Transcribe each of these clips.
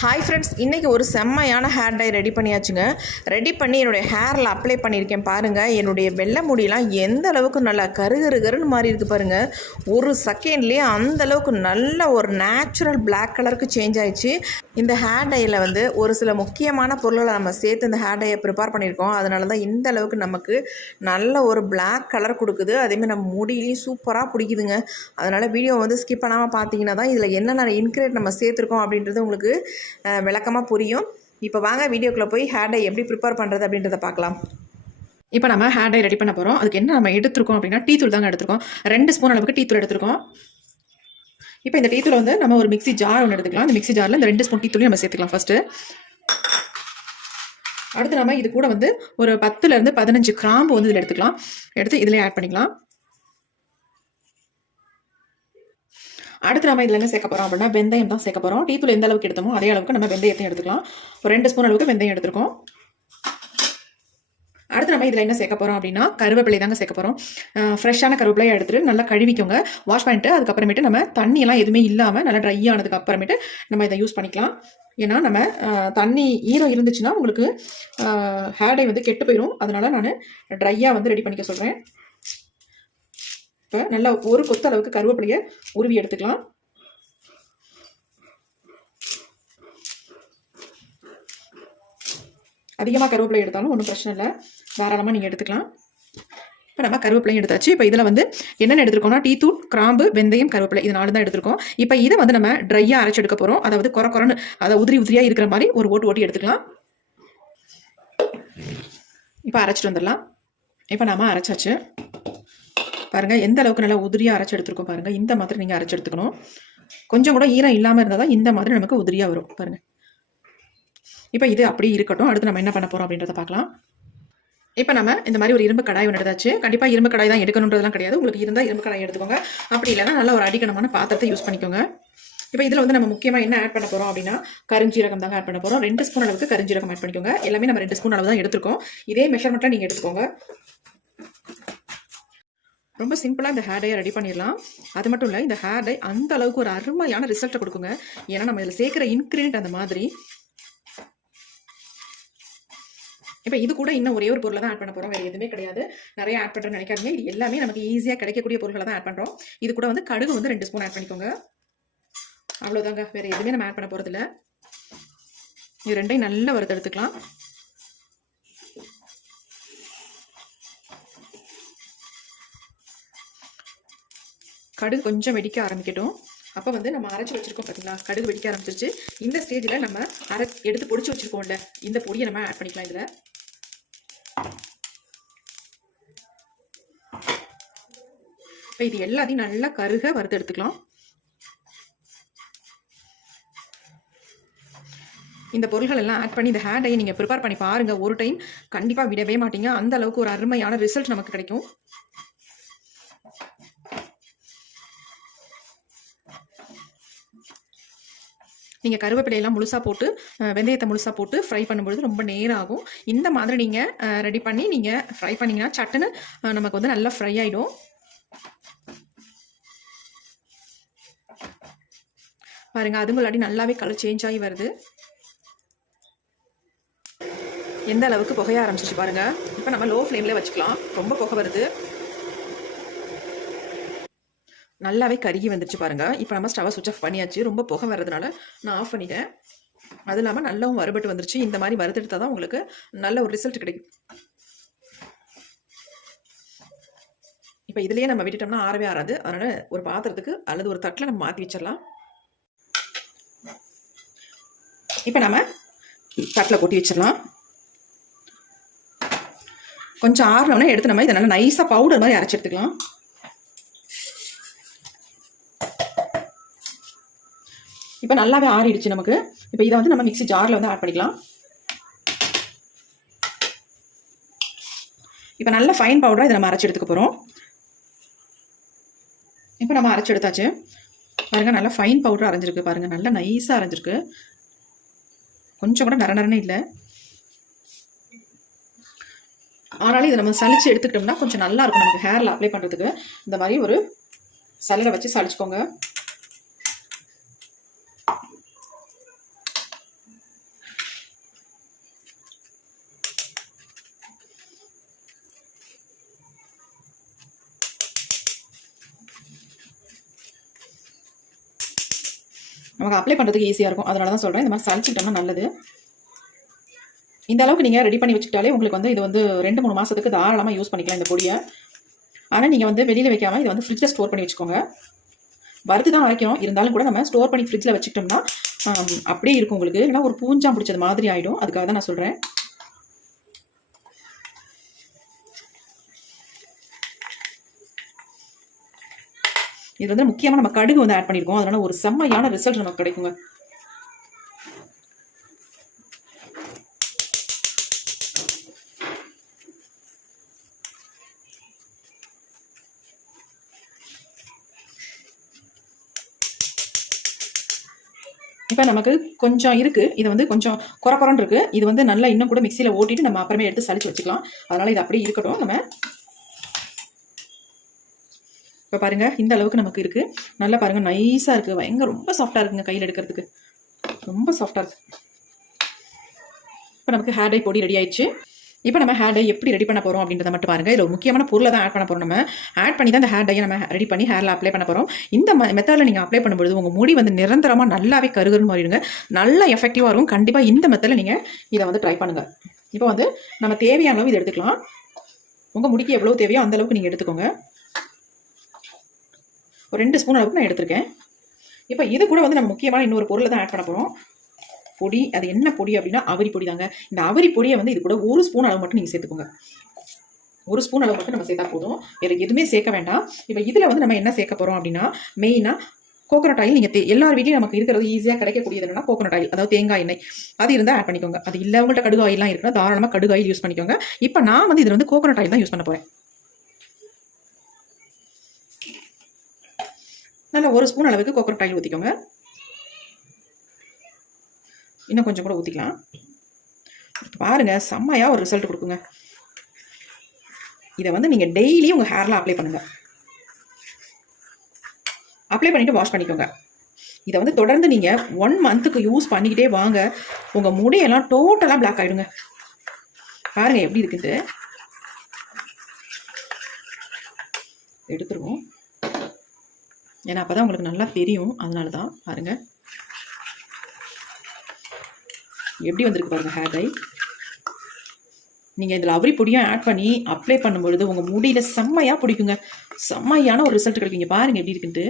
Hi friends, இன்றைக்கி ஒரு செம்மையான ஹேர் டை ரெடி பண்ணியாச்சுங்க. ரெடி பண்ணி என்னுடைய ஹேரில் அப்ளை பண்ணியிருக்கேன் பாருங்கள். என்னுடைய வெள்ளை முடியெலாம் எந்த அளவுக்கு நல்லா கருன்னு மாறி இருக்குது பாருங்கள். ஒரு செகண்ட்லேயே அந்தளவுக்கு நல்ல ஒரு நேச்சுரல் பிளாக் கலருக்கு சேஞ்ச் ஆயிடுச்சு. இந்த ஹேர் டையில் ஒரு சில முக்கியமான பொருள்களை நம்ம சேர்த்து இந்த ஹேர் டையை ப்ரிப்பேர் பண்ணியிருக்கோம். அதனால தான் இந்த அளவுக்கு நமக்கு நல்ல ஒரு பிளாக் கலர் கொடுக்குது. அதேமாதிரி நம்ம முடியிலையும் சூப்பராக பிடிக்குதுங்க. அதனால் வீடியோ ஸ்கிப் பண்ணாமல் பார்த்தீங்கன்னா தான் இதில் என்னென்ன இன்க்ரீடியன்ட் நம்ம சேர்த்துருக்கோம் அப்படின்றது உங்களுக்கு விளக்கமாக புரியும். இப்போ வாங்க வீடியோக்குள்ளே போய் ஹேர் டை எப்படி ப்ரிப்பேர் பண்ணுறது அப்படின்றத பார்க்கலாம். இப்போ நம்ம ஹேர் டை ரெடி பண்ண போகிறோம். அதுக்கு என்ன நம்ம எடுத்துருக்கோம் அப்படின்னா டீ தூள் தாங்க எடுத்துருக்கோம். 2 ஸ்பூன் அளவுக்கு டீ தூள் எடுத்துருக்கோம். இப்போ இந்த டீ தூள் நம்ம ஒரு மிக்ஸி ஜார் ஒன்று எடுத்துக்கலாம். இந்த மிக்ஸி ஜாரில் இந்த 2 ஸ்பூன் டீ தூளையும் நம்ம சேர்த்துக்கலாம் ஃபஸ்ட்டு. அடுத்து நம்ம இது கூட ஒரு 10லேருந்து 15 கிராம்பு இதில் எடுத்துக்கலாம். எடுத்து இதில் ஆட் பண்ணிக்கலாம். அடுத்து நம்ம இதில் என்ன சேர்க்க போகிறோம் அப்படின்னா வெந்தயம் தான் சேர்க்க போகிறோம். டீ தூள் எந்த அளவுக்கு எடுத்தோமோ அதே அளவுக்கு நம்ம வெந்தயத்தையும் எடுத்துக்கலாம். ஒரு 2 ஸ்பூன் அளவுக்கு வெந்தயம் எடுத்துருக்கோம். அடுத்து நம்ம இதில் என்ன சேர்க்க போகிறோம் அப்படின்னா கருவேப்பிலை தாங்க சேர்க்க போகிறோம். ஃப்ரெஷ்ஷான கருவேப்பிலையை எடுத்துகிட்டு நல்லா கழுவிக்கோங்க, வாஷ் பண்ணிட்டு அதுக்கப்புறமேட்டு நம்ம தண்ணியெல்லாம் எதுவுமே இல்லாமல் நல்லா ட்ரை ஆனதுக்கு அப்புறமேட்டு நம்ம இதை யூஸ் பண்ணிக்கலாம். ஏன்னா நம்ம தண்ணி ஈரம் இருந்துச்சுன்னா உங்களுக்கு ஹேர் டை கெட்டு போயிடும். அதனால நான் ட்ரையாக ரெடி பண்ணிக்க சொல்கிறேன். இப்போ நல்லா ஒரு கொத்த அளவுக்கு கருவேப்பிலையை உருவி எடுத்துக்கலாம். அதிகமாக கருவேப்பிலை எடுத்தாலும் ஒன்றும் பிரச்சனை இல்லை, தாராளமாக நீங்கள் எடுத்துக்கலாம். இப்போ நம்ம கருவேப்பிலையும் எடுத்தாச்சு. இப்போ இதில் என்னென்ன எடுத்துருக்கோம்னா டீ தூள், கிராம்பு, வெந்தயம், கருவேப்பிலை இது 4 தான் எடுத்துருக்கோம். இப்போ இதை நம்ம ட்ரையாக அரைச்சி எடுக்க போகிறோம். அதாவது குறைன்னு அதை உதிரியாக இருக்கிற மாதிரி ஒரு ஓட்டி எடுத்துக்கலாம். இப்போ அரைச்சிட்டு வந்துடலாம். இப்போ நாம் அரைச்சாச்சு பாருங்கள். எந்த அளவுக்கு நல்லா உதிரியாக அரைச்சி எடுத்துருக்கோம் பாருங்கள். இந்த மாதிரி நீங்கள் அரைச்சி எடுத்துக்கணும். கொஞ்சம் கூட ஈரம் இல்லாமல் இருந்தால் தான் இந்த மாதிரி நமக்கு உதிரியாக வரும் பாருங்கள். இப்போ இது அப்படியே இருக்கட்டும். அடுத்து நம்ம என்ன பண்ண போகிறோம் அப்படின்றத பார்க்கலாம். இப்போ நம்ம இந்த மாதிரி ஒரு இரும்பு கடாய் ஒன்று எடுத்தாச்சு. கண்டிப்பாக இரும்பு கடாய் தான் எடுக்கணுன்றதுலாம் கிடையாது. உங்களுக்கு இருந்தால் இரும்பு கடாய் எடுத்துக்கோங்க. அப்படி இல்லைன்னா நல்ல ஒரு அடிக்கணமான பாத்திரத்தை யூஸ் பண்ணிக்கோங்க. இப்போ இதில் நம்ம முக்கியமாக என்ன ஆட் பண்ண போகிறோம் அப்படின்னா கருஞ்சீரகம் தாங்க ஆட் பண்ண போகிறோம். 2 ஸ்பூன் அளவுக்கு கருஞ்சீரகம் ஆட் பண்ணிக்கோங்க. எல்லாமே நம்ம 2 ஸ்பூன் அளவு தான் எடுத்துருக்கோம். இதே மெஷர்மெண்ட்டில் நீங்கள் எடுத்துக்கோங்க. ரொம்ப சிம்பிளாக இந்த ஹேர் டையை ரெடி பண்ணிடலாம். அது மட்டும் இல்லை, இந்த ஹேர் டை அந்த அளவுக்கு ஒரு அருமையான ரிசல்ட்டை கொடுக்குங்க. ஏன்னா நம்ம இதில் சேர்க்குற இன்க்ரீடியன்ட் அந்த மாதிரி. இப்போ இது கூட இன்னும் ஒரே ஒரு பொருளை தான் ஆட் பண்ண போகிறோம், வேறு எதுவுமே கிடையாது. நிறைய ஆட் பண்ணுறேன்னு நினைக்காதீங்க. இது எல்லாமே நமக்கு ஈஸியாக கிடைக்கக்கூடிய பொருட்களை தான் ஆட் பண்ணுறோம். இது கூட கடுகு 2 ஸ்பூன் ஆட் பண்ணிக்கோங்க. அவ்வளோதாங்க, வேறு எதுவுமே நம்ம ஆட் பண்ண போகிறதில்ல. இது ரெண்டையும் நல்லா வறுத்தெடுத்துக்கலாம். கடுகு கொஞ்சம் வெடிக்க ஆரம்பிக்கட்டும். அப்போ நம்ம அரைச்சி வச்சுருக்கோம் பார்த்தீங்களா, கடுகு வெடிக்க ஆரம்பிச்சிருச்சு. இந்த ஸ்டேஜில் நம்ம எடுத்து பொடிச்சு வச்சுருக்கோம்ல, இந்த பொடியை நம்ம ஆட் பண்ணிக்கலாம். இதில் இப்போ இது எல்லாத்தையும் நல்லா கருக வறுத்து எடுத்துக்கலாம். இந்த பொருள்கள் எல்லாம் ஆட் பண்ணி இந்த ஹேர் டையை நீங்கள் ப்ரிப்பேர் பண்ணி பாருங்கள். ஒரு டைம் கண்டிப்பாக விடவே மாட்டீங்க. அந்த அளவுக்கு ஒரு அருமையான ரிசல்ட் நமக்கு கிடைக்கும். நீங்கள் கருவேப்பிலையெல்லாம் முழுசாக போட்டு வெந்தயத்தை முழுசாக போட்டு ஃப்ரை பண்ணும்பொழுது ரொம்ப நேரம் ஆகும். இந்த மாதிரி நீங்கள் ரெடி பண்ணி நீங்கள் ஃப்ரை பண்ணிங்கன்னா சட்டுன்னு நமக்கு நல்லா ஃப்ரை ஆகிடும். பாருங்கள், அதுங்களாடி நல்லாவே கலர் சேஞ்ச் ஆகி வருது. எந்த அளவுக்கு புகைய ஆரம்பிச்சிச்சு பாருங்கள். இப்போ நம்ம லோ ஃப்ளேமில் வச்சுக்கலாம். ரொம்ப புகை வருது, நல்லாவே கருகி வந்துருச்சு பாருங்கள். இப்போ நம்ம ஸ்டவ்வை சுவிட்ச் ஆஃப் பண்ணியாச்சு. ரொம்ப புகை வர்றதுனால நான் ஆஃப் பண்ணிட்டேன். அது இல்லாமல் நல்லாவும் வறுபட்டு வந்துருச்சு. இந்த மாதிரி வறுத்தெடுத்தால் தான் உங்களுக்கு நல்ல ஒரு ரிசல்ட் கிடைக்கும். இப்போ இதுலேயே நம்ம விட்டுட்டோம்னா ஆறவே ஆறாது. அதனால் ஒரு பாத்திரத்துக்கு அல்லது ஒரு தட்டில் நம்ம மாற்றி வச்சிடலாம். இப்போ நம்ம தட்டில் கொட்டி வச்சிடலாம். கொஞ்சம் ஆறினோன்னா எடுத்து நம்ம இதை நல்லா நைஸாக பவுடர் மாதிரி அரைச்சி எடுத்துக்கலாம். இப்போ நல்லாவே ஆறிடுச்சு நமக்கு. இப்போ இதை நம்ம மிக்ஸி ஜாரில் ஆட் பண்ணிக்கலாம். இப்போ நல்ல ஃபைன் பவுடராக இதை நம்ம அரைச்சி எடுத்துக்க போகிறோம். இப்போ நம்ம அரைச்சி எடுத்தாச்சு பாருங்கள். நல்லா ஃபைன் பவுடர் அரைஞ்சிருக்கு பாருங்கள். நல்லா நைஸாக அரைஞ்சிருக்கு. கொஞ்சம் கூட நரநரனே இல்லை. ஆனாலும் இதை நம்ம சளிச்சு எடுத்துக்கிட்டோம்னா கொஞ்சம் நல்லா இருக்கும் நமக்கு ஹேரில் அப்ளை பண்ணுறதுக்கு. இந்த மாதிரி ஒரு சல்லடை வச்சு சளிச்சுக்கோங்க. நமக்கு அப்ளை பண்ணுறதுக்கு ஈஸியாக இருக்கும். அதனால தான் சொல்கிறேன், இந்த மாதிரி சளிச்சிட்டோம்னா நல்லது. இந்த அளவுக்கு நீங்கள் ரெடி பண்ணி வச்சுக்கிட்டாலே உங்களுக்கு வந்து இது வந்து 2-3 மாதத்துக்கு தாராளமாக யூஸ் பண்ணிக்கலாம் இந்த பொடியை. ஆனால் நீங்கள் வந்து வெளியில் வைக்காமல் இதை வந்து ஃப்ரிட்ஜில் ஸ்டோர் பண்ணி வச்சுக்கோங்க. வறுத்து தான் அரைக்கிறோம், இருந்தாலும் கூட நம்ம ஸ்டோர் பண்ணி ஃப்ரிட்ஜில் வச்சுக்கிட்டோம்னா அப்படியே இருக்கும் உங்களுக்கு. இல்லைன்னா ஒரு பூஞ்சா பிடிச்சது மாதிரி ஆகிடும். அதுக்காக தான் நான் சொல்கிறேன். இது வந்து முக்கியமாக நம்ம கடுகு வந்து ஆட் பண்ணியிருக்கோம். அதனால ஒரு செம்மையான ரிசல்ட் நமக்கு கிடைக்குங்க. இப்போ நமக்கு கொஞ்சம் இருக்குது, இது வந்து கொஞ்சம் குறக்குறன்னு இருக்குது. இது வந்து நல்லா இன்னும் கூட மிக்சியில் ஓட்டிட்டு நம்ம அப்புறமே எடுத்து சளிச்சு வச்சுக்கலாம். அதனால் இது அப்படியே இருக்கட்டும். நம்ம இப்போ பாருங்கள், இந்த அளவுக்கு நமக்கு இருக்குது. நல்லா பாருங்கள், நைஸாக இருக்குது. பயங்கர ரொம்ப சாஃப்டாக இருக்குங்க, கையில் எடுக்கிறதுக்கு ரொம்ப சாஃப்டாக இருக்குது. இப்போ நமக்கு ஹேர் டை பொடி ரெடி ஆயிடுச்சு. இப்போ நம்ம ஹேர் டை எப்படி ரெடி பண்ண போகிறோம் அப்படின்றத மட்டும் பாருங்கள். இதில் ஒரு முக்கியமான பொருளை தான் ஆட் பண்ண போகிறோம். நம்ம ஆட் பண்ணி தான் இந்த ஹேர் டையை நம்ம ரெடி பண்ணி ஹேரில் அப்ளை பண்ண போகிறோம். இந்த மெத்தடில் நீங்கள் அப்ளை பண்ணும்போது உங்கள் முடி வந்து நிரந்தரமாக நல்லாவே கருகருன்னு மாறிடுங்க. நல்லா எஃபெக்டிவாக இருக்கும். கண்டிப்பாக இந்த மெத்தடில் நீங்கள் இதை வந்து ட்ரை பண்ணுங்கள். இப்போ வந்து நம்ம தேவையான அளவு இதை எடுத்துக்கலாம். உங்கள் முடிக்கு எவ்வளோ தேவையோ அந்த அளவுக்கு நீங்கள் எடுத்துக்கோங்க. ஒரு 2 ஸ்பூன் அளவுக்கு நான் எடுத்திருக்கேன். இப்போ இது கூட வந்து நம்ம முக்கியமான இன்னொரு பொருளை தான் ஆட் பண்ண போகிறோம். பொடி. அது என்ன பொடி அப்படின்னா அவரி பொடி தாங்க. இந்த அவரி பொடியை வந்து இது கூட 1 ஸ்பூன் அளவு மட்டும் நீங்கள் சேர்த்துக்கோங்க. 1 ஸ்பூன் அளவு மட்டும் நம்ம சேர்த்தா போதும், வேறு எதுவுமே சேர்க்க வேண்டாம். இப்போ இதில் வந்து நம்ம என்ன சேர்க்க போகிறோம் அப்படின்னா, மெயினாக கோகோனட் ஆயில். நீங்கள் எல்லார் வீட்லையும் நமக்கு இருக்கிறது ஈஸியாக கிடைக்கக்கூடியது என்னன்னா கோகோனட் ஆயில், அதாவது தேங்காய் எண்ணெய். அது இருந்தால் ஆட் பண்ணிக்கோங்க. அது இல்லை உங்கள்கிட்ட கடுகு ஆயிலாம் இருக்குன்னா தாராளமாக கடுகு ஆயில் யூஸ் பண்ணிக்கோங்க. இப்போ நான் வந்து இதில் வந்து கோகோனட் ஆயில் தான் யூஸ் பண்ண போகிறேன். நல்லா 1 ஸ்பூன் அளவுக்கு கோகோனட் ஆயில் ஊற்றிக்கோங்க. இன்னும் கொஞ்சம் கூட ஊற்றிக்கலாம். பாருங்கள், செம்மையாக ஒரு ரிசல்ட் கொடுக்குங்க. இதை வந்து நீங்கள் டெய்லியும் உங்கள் ஹேரில் அப்ளை பண்ணுங்கள். அப்ளை பண்ணிவிட்டு வாஷ் பண்ணிக்கோங்க. இதை வந்து தொடர்ந்து நீங்கள் 1 மந்த்துக்கு யூஸ் பண்ணிக்கிட்டே வாங்க. உங்கள் முடியெல்லாம் டோட்டலாக பிளாக் ஆகிடுங்க. பாருங்கள் எப்படி இருக்குது. எடுத்துருவோம், ஏன்னா அப்போ தான் உங்களுக்கு நல்லா தெரியும். அதனால தான் பாருங்கள் எப்படி வந்திருக்கு பாருங்கள் ஹேர் டை. நீங்கள் இதில் அவரி பொடியும் ஆட் பண்ணி அப்ளை பண்ணும்பொழுது உங்கள் முடியில் செம்மையாக பிடிக்குங்க. செம்மையான ஒரு ரிசல்ட் கிடைக்குங்க. பாருங்கள் எப்படி இருக்குன்ட்டு.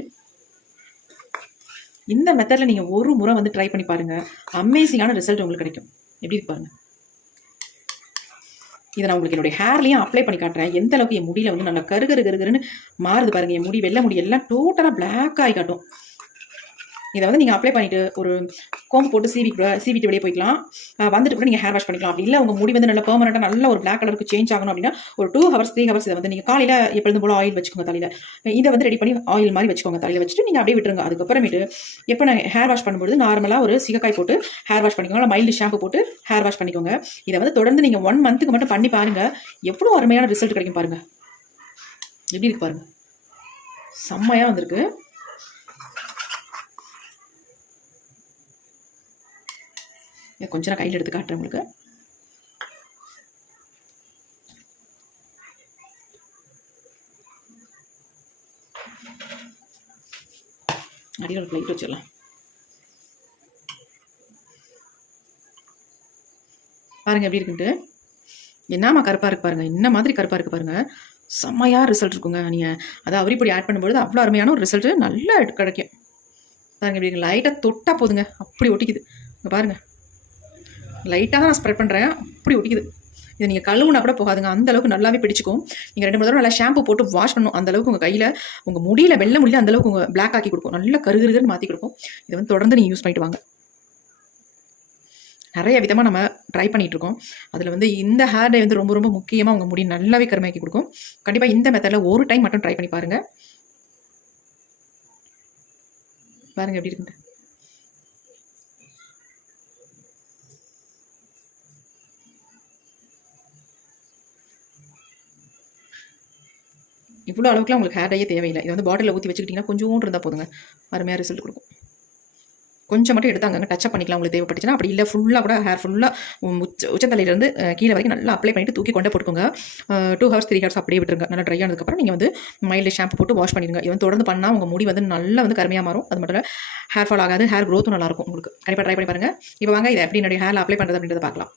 இந்த மெத்தடில் நீங்கள் ஒரு முறை வந்து ட்ரை பண்ணி பாருங்கள். அமேசிங்கான ரிசல்ட் உங்களுக்கு கிடைக்கும். எப்படி இருக்கு பாருங்கள். இதை நான் உங்களுக்கு என்னுடைய ஹேர்லையும் அப்ளை பண்ணி காட்டுறேன். எந்த அளவுக்கு என் முடியில் வந்து நல்லா கருகருன்னு மாறுது பாருங்கள். என் முடி, வெள்ளை முடி எல்லாம் டோட்டலாக பிளாக் ஆகி காட்டும். இதை வந்து நீங்கள் அப்ளை பண்ணிவிட்டு ஒரு கோம்பு போட்டு சீவிட்டு வெளியே போய்க்கலாம். வந்துட்டு கூட நீங்கள் ஹேர் வாஷ் பண்ணிக்கலாம். அப்படி இல்லை உங்கள் முடி வந்து நல்லா பெர்மனெண்ட்டாக நல்ல ஒரு பிளாக் கலருக்கு சேஞ்ச் ஆகணும் அப்படின்னா ஒரு 2 ஹவர்ஸ் 3 ஹவர்ஸ் இதை வந்து நீங்கள் காலையில் எப்பொழுதும் போல ஆயில் வச்சுக்கோங்க தலையில். இதை வந்து ரெடி பண்ணி ஆயில் மாதிரி வச்சுக்கோங்க தலையில் வச்சுட்டு நீங்கள் அப்படியே விட்டுருங்க. அதுக்கப்புறமேட்டு எப்போ நான் ஹேர் வாஷ் பண்ணும்போது நார்மலாக ஒரு சீக்காய் போட்டு ஹேர் வாஷ் பண்ணிக்கோங்க. இல்லை மைல்டு ஷாம்பு போட்டு ஹேர் வாஷ் பண்ணிக்கோங்க. இதை வந்து தொடர்ந்து நீங்கள் 1 மந்த்துக்கு மட்டும் பண்ணி பாருங்கள். எவ்வளோ அருமையான ரிசல்ட் கிடைக்கும் பாருங்கள். எப்படி இருக்கு பாருங்கள். செம்மையாக வந்திருக்கு. கொஞ்சம் நான் கையில் எடுத்து காட்டுறேன் உங்களுக்கு. அடியில் ஒரு பிளேட் வச்சிடலாம். பாருங்க எப்படி இருக்குன்ட்டு. என்னமா கருப்பாக இருக்கு பாருங்க. என்ன மாதிரி கருப்பாக இருக்கு பாருங்க. செம்மையாக ரிசல்ட் இருக்குங்க. நீங்கள் அதை அவரிப்பொடி ஆட் பண்ணும்போது அவ்வளோ அருமையான ஒரு ரிசல்ட் நல்லா கிடைக்கும். பாருங்க எப்படி லைட்டாக தொட்டால் போதுங்க, அப்படி ஒட்டிக்குது. இங்கே பாருங்கள், லைட்டாக தான் நான் ஸ்ப்ரெட் பண்ணுறேன், அப்படி ஒட்டிக்குது. இதை நீங்கள் கழுவுனா கூட போகாதுங்க, அந்த அளவுக்கு நல்லாவே பிடிச்சிக்கும். நீங்கள் 2-3 தடவை நல்லா ஷாம்பு போட்டு வாஷ் பண்ணணும். அந்த அளவுக்கு உங்கள் கையில் உங்கள் முடியல வெள்ளை முடியல அந்த அளவுக்கு உங்கள் பிளாக் ஆக்கி கொடுக்கும். நல்லா கருகருன்னு மாற்றி கொடுக்கும். இதை வந்து தொடர்ந்து நீங்கள் யூஸ் பண்ணிட்டு வாங்க. நிறைய விதமாக நம்ம ட்ரை பண்ணிகிட்டு இருக்கோம். அதில் வந்து இந்த ஹேர் டை வந்து ரொம்ப ரொம்ப முக்கியமாக உங்கள் முடி நல்லாவே கருமையாக்கி கொடுக்கும். கண்டிப்பாக இந்த மெத்தடில் ஒரு டைம் மட்டும் ட்ரை பண்ணி பாருங்கள். பாருங்கள் எப்படி இருக்குங்க. இவ்வளோ அளவுக்குலாம் உங்களுக்கு ஹேர் டையே தேவையில்லை. இது வந்து பாட்டிலில் ஊற்றி வச்சுக்கிட்டிங்கன்னா கொஞ்சோண்டு இருந்தால் போதுங்க, அருமையாக ரிசல்ட் கொடுக்கும். கொஞ்சம் மட்டும் எடுத்து அங்கங்கே டச்சப் பண்ணிக்கலாம் உங்களுக்கு தேவைப்பட்டுச்சுன்னா. அப்படி இல்லை ஃபுல்லாக கூட ஹேர் ஃபுல்லாக உச்சத்தலையிலேருந்து கீழே வரைக்கும் நல்லா அப்ளை பண்ணிவிட்டு தூக்கி கொண்டே போட்டுக்கோங்க. 2 ஹவர்ஸ் 3 ஹவர்ஸ் அப்படியே விட்டுருங்க. நல்லா ட்ரை ஆனதுக்கப்புறம் நீங்கள் வந்து மைல்டு ஷாம்பு போட்டு வாஷ் பண்ணிடுங்க. இது வந்து தொடர்ந்து பண்ணால் உங்கள் முடி வந்து நல்லா வந்து கருமையாக மாறும். அது மட்டும் இல்லை ஹேர் ஃபால் ஆகாது, ஹேர் க்ரோத்தும் நல்லாயிருக்கும் உங்களுக்கு. கண்டிப்பாக ட்ரை பண்ணி பாருங்கள். இப்போ வாங்க இதை எப்படி என்னுடைய ஹேரில் அப்ளை பண்ணுறது அப்படின்றத பார்க்கலாம்.